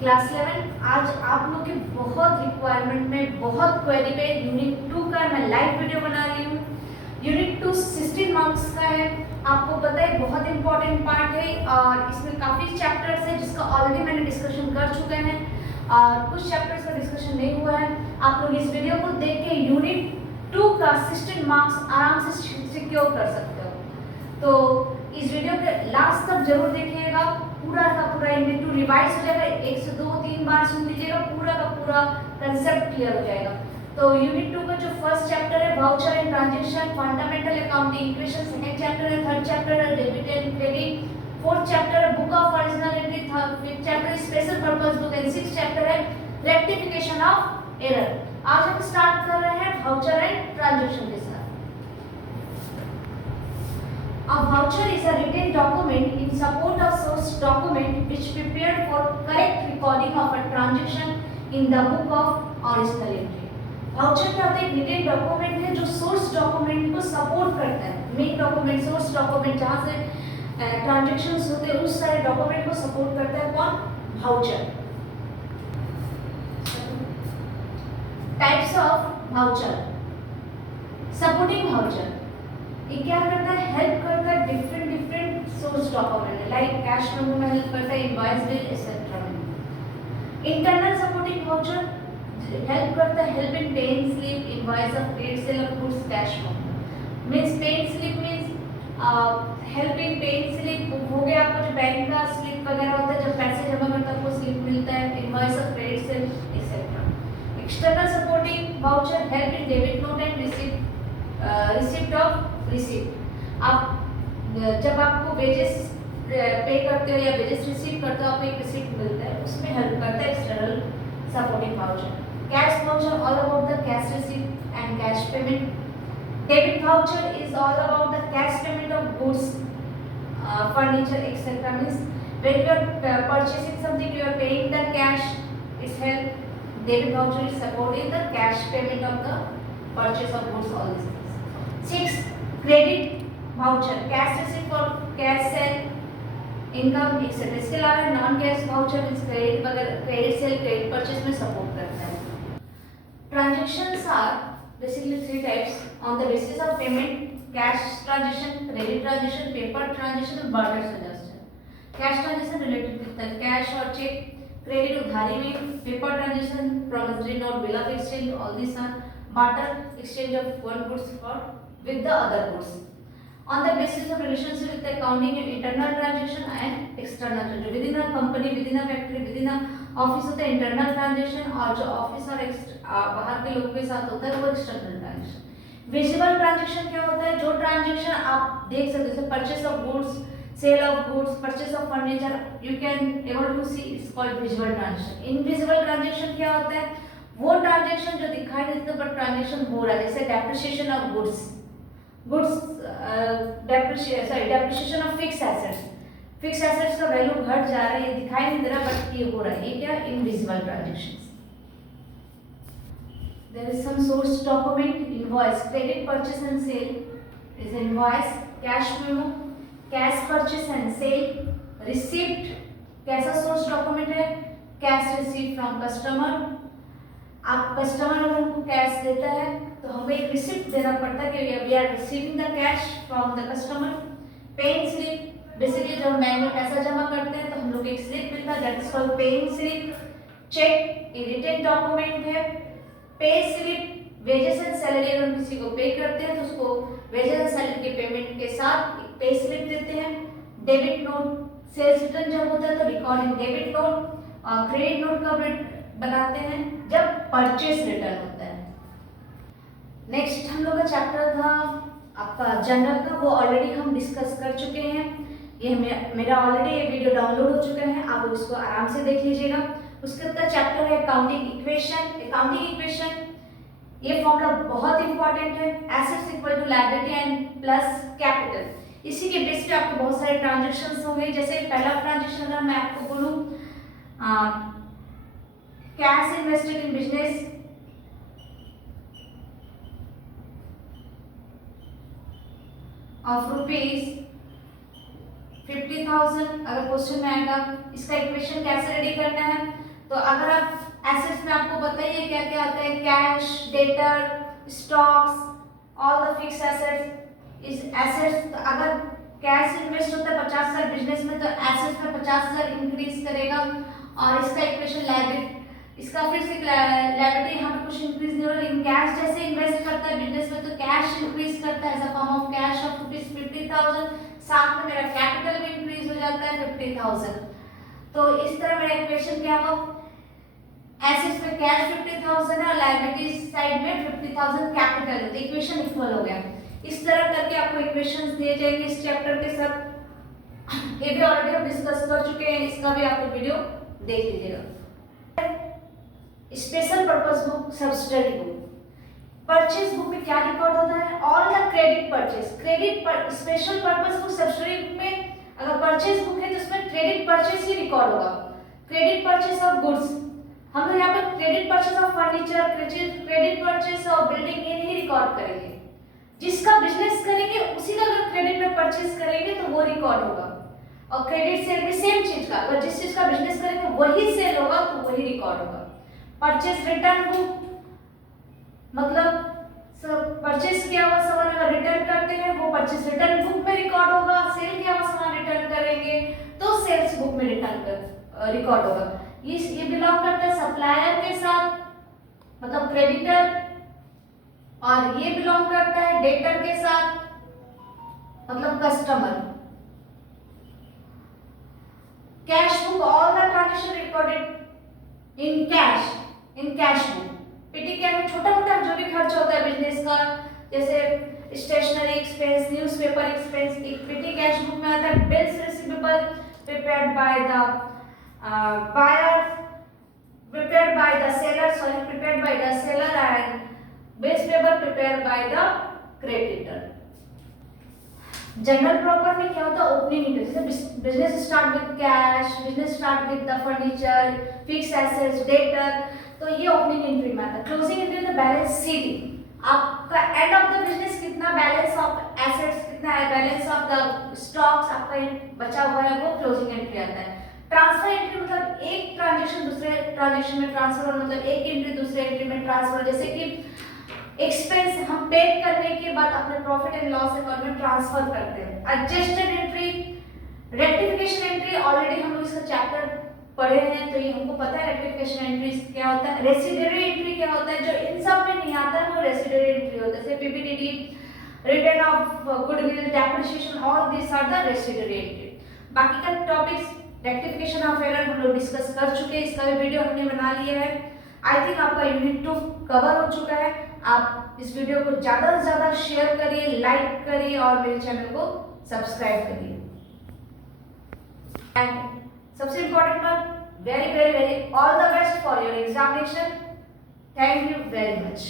Class 11 आज आप लोग के बहुत रिक्वायरमेंट में बहुत क्वेरी पे यूनिट 2 का मैं लाइव वीडियो बना रही हूँ। यूनिट 2 16 मार्क्स का है। आपको पता है बहुत इंपॉर्टेंट पार्ट है और इसमें काफ़ी चैप्टर्स है जिसका ऑलरेडी मैंने डिस्कशन कर चुके हैं और कुछ चैप्टर्स का डिस्कशन नहीं हुआ है। आप लोग इस वीडियो को देख के यूनिट 2 का 16 मार्क्स आराम से सिक्योर कर सकते हो। तो इस वीडियो के लास्ट तक जरूर देखिएगा, पूरा का पूरा यूनिट 2 रिवाइज हो जाएगा। 1 से 2-3 बार सुन लीजिएगा, पूरा का पूरा कंसेप्ट क्लियर हो जाएगा। तो यूनिट 2 का जो फर्स्ट चैप्टर है voucher and transaction, fundamental accounting equation, second chapter है, थर्ड चैप्टर है debit and credit, fourth chapter है book of original entry, fifth chapter है special purpose book and sixth chapter है रेक्टिफिकेशन ऑफ एरर। आज हम start कर रहे हैं वाउचर एंड ट्रांजैक्शन के साथ। A voucher is a written document in support of source document which prepared for correct recording of a transaction in the book of original entry. Voucher क्या होता है? एक written document है जो source document को support करता है। main document, source document जहाँ से transactions होते हैं उस सारे document को support करता है कौन? Voucher. Types of voucher. Supporting voucher. ये क्या करता है? हेल्प करता है different source document like cash memo में हेल्प करता है, इनवॉइस बिल एक्सेट्रा में। इंटरनल सपोर्टिंग वाउचर हेल्प करता है help in paying slip, invoice of trade sale of goods, cash memo means paying slip means help in paying slip हो गया आपका जो बैंक का स्लिप वगैरह होता है, जब पैसे जमा करता है आपको स्लिप मिलता है, invoice of trade sale etcetera. External supporting voucher help in debit note and receipt of receipt. आप जब आपको वेजेस पे करते हो या वेजेस रिसीव करते हो आपको एक रिसीप्ट मिलता है, उसमें हेल्प करता है external supporting voucher. Cash voucher all about the cash receipt and cash payment. Debit voucher is all about the cash payment of goods, furniture etcetera means when you are purchasing something you are paying the cash, its help. Debit voucher is supporting the cash payment of the purchase of goods, all these things. 6 credit voucher cash receipt for cash sale, income etcetera. इसके अलावा non cash voucher इस credit वगैरह credit sale credit purchase में support करता है। Transactions are basically 3 types on the basis of payment, cash transaction, credit transaction, paper transaction और barter transaction. Cash transaction related with the cash और cheque, credit उधारी में, paper transaction promissory note, bill of exchange, all this are barter exchange of one goods for with the other goods. On the basis of relationship with the accounting and internal transaction and external transaction, within a company, within a factory, within a office होता है internal transaction और जो office और बाहर के लोगों के साथ होता है वो external transaction. Visible transaction क्या होता है? जो transaction आप देख सकते हो जैसे purchase of goods, sale of goods, purchase of furniture, you can able to see, it's called visual transaction. Invisible transaction क्या होता है? वो ट्रांजेक्शन जो दिखाई नहीं देता बट ट्रांजेक्शन हो रहा है, जैसे depreciation of goods depreciation of fix assets, fix assets का वैल्यू घट जा रहा है, ये दिखाई नहीं दे रहा बट ये हो रहा है, ये क्या? Invisible transactions. There is some source document, invoice, credit purchase and sale is invoice, cash memo, cash purchase and sale, receipt कैसा सोर्स डॉक्यूमेंट है? Cash receive from customer. आप कस्टमर अगर हमको कैश देता है तो हमें एक रिसिप्ट देना पड़ता है कि we are receiving the cash from the customer. Paying slip basically जब हम बैंक में पैसा जमा करते हैं तो हम लोग एक स्लिप मिलता है, that is called paying slip. Cheque written document है। Pay slip wages and salary, अगर हम किसी को पे करते हैं तो उसको वेजेस एंड सैलरी के पेमेंट के साथ एक पे स्लिप देते हैं। डेबिट नोट सेल्स रिटर्न जब होता है तो रिकॉर्डिंग डेबिट नोट, और क्रेडिट नोट कब बनाते हैं? जब परचेस रिटर्न होता है। नेक्स्ट हम लोग का चैप्टर था आपका जनरल का, वो ऑलरेडी हम डिस्कस कर चुके हैं। ये मेरा ऑलरेडी ये वीडियो डाउनलोड हो चुका है, आप उसको आराम से देख लीजिएगा। उसके बाद चैप्टर है अकाउंटिंग इक्वेशन। अकाउंटिंग इक्वेशन ये फॉर्मूला बहुत इंपॉर्टेंट है, assets equal to liability and plus capital. इसी के बेस पे आपके बहुत सारे ट्रांजैक्शंस होंगे। जैसे पहला ट्रांजैक्शन अगर मैं आपको बोलूं cash invested in business, of rupees 50,000, अगर क्वेश्चन में आएगा इसका इक्वेशन कैसे रेडी करना है? तो अगर आप एसेट्स में आपको बताइए क्या क्या आता है, cash, debtor, stocks, all the fix assets. इस एसेट्स अगर कैश इन्वेस्ट होता है 50,000 बिजनेस में, तो एसेट्स में 50,000 इंक्रीज करेगा। और इसका इक्वेशन लायबिलिटी, इसका फिर से लायबिलिटी यहाँ पे कुछ इंक्रीज नहीं हो रहा, लेकिन कैश जैसे इन्वेस्ट करता है बिजनेस में तो कैश इंक्रीज करता है as a form of cash of ₹50,000, साथ में मेरा कैपिटल भी इंक्रीज हो जाता है 50,000। तो इस तरह मेरा इक्वेशन क्या हुआ, एसेट्स में कैश 50,000 है और लायबिलिटीज साइड में 50,000 कैपिटल है, तो इक्वेशन इक्वल हो गया। इस तरह करके आपको इक्वेशंस दिए जाएंगे इस चैप्टर के साथ। ये भी ऑलरेडी हम डिस्कस कर चुके हैं, इसका भी आप वीडियो देख लीजिएगा। Special purpose book, subsidiary book. Purchase book में क्या रिकॉर्ड होता है, all the credit purchase. Credit पर special purpose book subsidiary book में अगर परचेज बुक है तो उसमें क्रेडिट परचेज ही रिकॉर्ड होगा। क्रेडिट परचेज ऑफ गुड्स, हम लोग यहाँ पर credit purchase of furniture, credit purchase of building ये नहीं रिकॉर्ड करेंगे। जिसका बिजनेस करेंगे उसी का अगर क्रेडिट में परचेज करेंगे तो वो रिकॉर्ड होगा। और क्रेडिट सेल भी सेम चीज का, अगर जिस चीज का बिजनेस करेंगे वही सेल होगा तो वही रिकॉर्ड होगा। परचेज रिटर्न बुक मतलब परचेज किया हुआ सामान अगर रिटर्न करते हैं वो परचेज रिटर्न बुक में रिकॉर्ड होगा। सेल किया हुआ सामान रिटर्न करेंगे तो सेल्स बुक में रिकॉर्ड होगा। ये बिलोंग करता है सप्लायर के साथ, मतलब क्रेडिटर, और ये बिलोंग करता है डेटर के साथ, मतलब customer. Cash book, all the transaction recorded in cash book. पेटी कैश में छोटा मोटा जो भी खर्च होता है बिजनेस का, जैसे स्टेशनरी एक्सपेंस, न्यूज़पेपर एक्सपेंस, एक पेटी कैश बुक में आता है। Bills receivable prepared by the buyer, prepared by the seller and bills payable prepared by the creditor। General proper में क्या होता है, ओपनिंग इंटरेस्ट, जैसे business start with cash, business start with the furniture, fix assets, debtor, तो ये opening entry में आता है। Closing entry the balance sheet, आपका एंड ऑफ द बिजनेस कितना बैलेंस ऑफ एसेट्स, कितना है बैलेंस ऑफ द स्टॉक्स आपका बचा हुआ है, वो क्लोजिंग एंट्री आता है। ट्रांसफर एंट्री मतलब एक ट्रांजैक्शन दूसरे ट्रांजैक्शन में ट्रांसफर, मतलब एक एंट्री दूसरे एंट्री में ट्रांसफर, जैसे कि एक्सपेंस हम पे करने के बाद अपने प्रॉफिट एंड लॉस अकाउंट में ट्रांसफर करते हैं। Adjusted entry, rectification entry, already हम लोग इसका चैप्टर पढ़े हैं तो ये हमको पता है रेक्टिफिकेशन एंट्री क्या होता है। रेसिडुअरी एंट्री क्या होता है, जो इन सब में नहीं आता है वो रेसिडुअरी एंट्री होता है, जैसे PPTD, return of goodwill, depreciation, all this are the residuary entry. बाकी का टॉपिक्स रेक्टिफिकेशन ऑफ एरर हम लोग डिस्कस कर चुके हैं, इसका भी वीडियो हमने बना लिया है। आई थिंक आपका यूनिट 2 कवर हो चुका है। आप इस वीडियो को ज़्यादा से ज़्यादा शेयर करिए, लाइक करिए और मेरे चैनल को सब्सक्राइब करिए। एंड सबसे इम्पोर्टेंट बात, very very very all the best for your examination. Thank you very much.